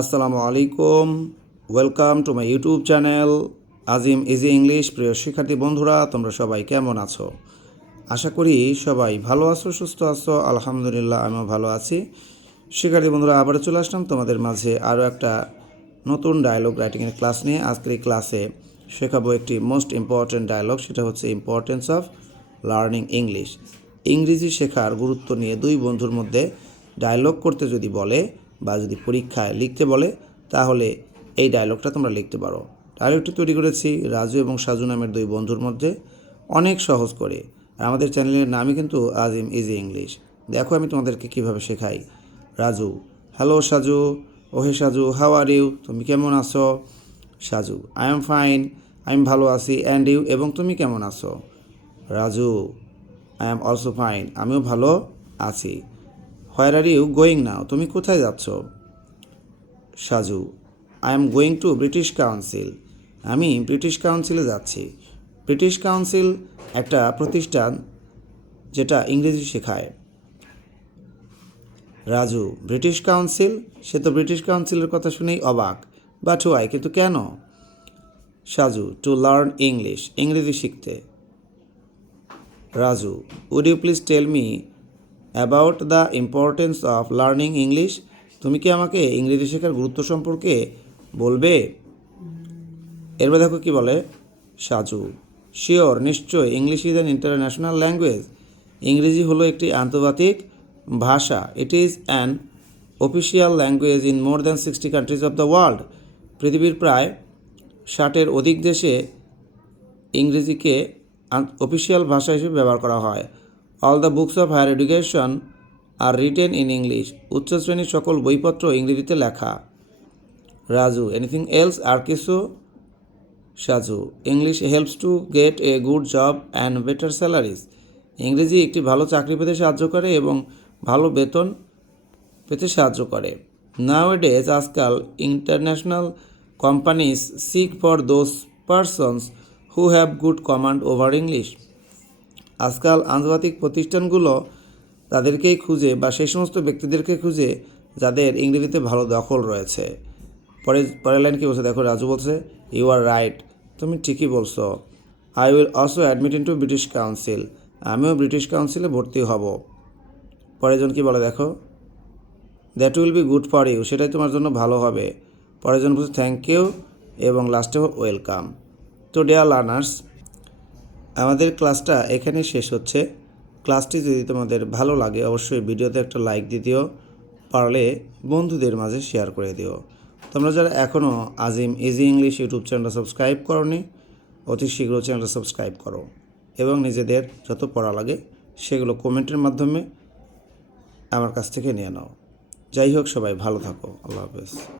আসসালামু আলাইকুম, welcome to my YouTube channel Azim easy English. প্রিয় শিক্ষার্থী বন্ধুরা, তোমরা সবাই কেমন আছো? আশা করি সবাই ভালো আছো, সুস্থ আছো। আলহামদুলিল্লাহ, আমিও ভালো আছি। শিক্ষার্থী বন্ধুরা, আবারও চলে আসলাম তোমাদের মাঝে আরও একটা নতুন ডায়লগ রাইটিংয়ের ক্লাস নিয়ে। আজকের এই ক্লাসে শেখাবো একটি মোস্ট ইম্পর্ট্যান্ট ডায়লগ, সেটা হচ্ছে ইম্পর্টেন্স অফ লার্নিং ইংলিশ। ইংরেজি শেখার গুরুত্ব নিয়ে দুই বন্ধুর মধ্যে ডায়লগ করতে যদি বলে বা যদি পরীক্ষায় লিখতে বলে, তাহলে এই ডায়লগটা তোমরা লিখতে পারো। ডায়লগটি তৈরি করেছি রাজু এবং সাজু নামের দুই বন্ধুর মধ্যে, অনেক সহজ করে। আর আমাদের চ্যানেলের নামই কিন্তু আজিম ইজি ইংলিশ। দেখো আমি তোমাদেরকে কীভাবে শেখাই। রাজু: হ্যালো সাজু। ওহে সাজু, হাউ আর ইউ? তুমি কেমন আছো? সাজু: আই এম ফাইন, আমি ভালো আছি। And you? এবং তুমি কেমন আছো? Raju: I am also fine, আমিও ভালো আছি। Where are you going now? তুমি কোথায় যাচ্ছ? Saju: I am going to British council, আমি ব্রিটিশ কাউন্সিলে যাচ্ছি। ব্রিটিশ কাউন্সিল একটা প্রতিষ্ঠান যেটা ইংরেজি শেখায়। Raju: British council? সে তো ব্রিটিশ কাউন্সিলের কথা শুনেই অবাক। But why? কিন্তু কেন? সাজু: টু লার্ন ইংলিশ, ইংরেজি শিখতে। Raju: would you please tell me about the importance of learning English? তুমি কি আমাকে ইংরেজি শেখার গুরুত্ব সম্পর্কে বলবে? এরপর দেখো কি বলে সাজু: শিওর, নিশ্চয়, English is an international language, ইংরেজি হলো একটি আন্তর্জাতিক ভাষা। It is an official language in more than 60 countries of the world, পৃথিবীর প্রায় 60-এর অধিক দেশে ইংরেজিকে অফিসিয়াল ভাষা হিসেবে ব্যবহার করা হয়। All the books of higher education are written in English, উচ্চ শ্রেণীর সকল বইপত্র ইংরেজিতে লেখা। Raju: anything else? আর কিছু? Saju: English helps to get a good job and better salaries, ইংরেজি একটি ভালো চাকরি পেতে সাহায্য করে এবং ভালো বেতন পেতে সাহায্য করে। নাওএডেজ, আজকাল, international companies seek for those persons who have good command over English, আজকাল আন্তর্জাতিক প্রতিষ্ঠানগুলো তাদেরকেই খুঁজে বা সেই সমস্ত ব্যক্তিদেরকে খুঁজে যাদের ইংরেজিতে ভালো দখল রয়েছে। পরের লাইন কী বলছে দেখো, রাজু বলছে ইউ আর রাইট, তুমি ঠিকই বলছো। I will also admit in to British council, আমিও ব্রিটিশ কাউন্সিলে ভর্তি হব। পরেরজন কী বলে দেখো, that will be good for you, সেটাই তোমার জন্য ভালো হবে। পরেরজন বলছে থ্যাংক ইউ এবং লাস্টে ওয়েলকাম। তো ডিয়ার লার্নার্স, আমাদের ক্লাসটা এখানে শেষ হচ্ছে। ক্লাসটি যদি তোমাদের ভালো লাগে অবশ্যই ভিডিওতে একটা লাইক দিয়ে দিও, পারলে বন্ধুদের মাঝে শেয়ার করে দিও। তোমরা যারা এখনও আজিম ইজি ইংলিশ ইউটিউব চ্যানেলটা সাবস্ক্রাইব করোনি, অতি শীঘ্র চ্যানেলটা সাবস্ক্রাইব করো এবং নিজেদের যত পড়া লাগে সেগুলো কমেন্টের মাধ্যমে আমার কাছ থেকে নিয়ে নাও। যাই হোক, সবাই ভালো থাকো। আল্লাহ হাফেজ।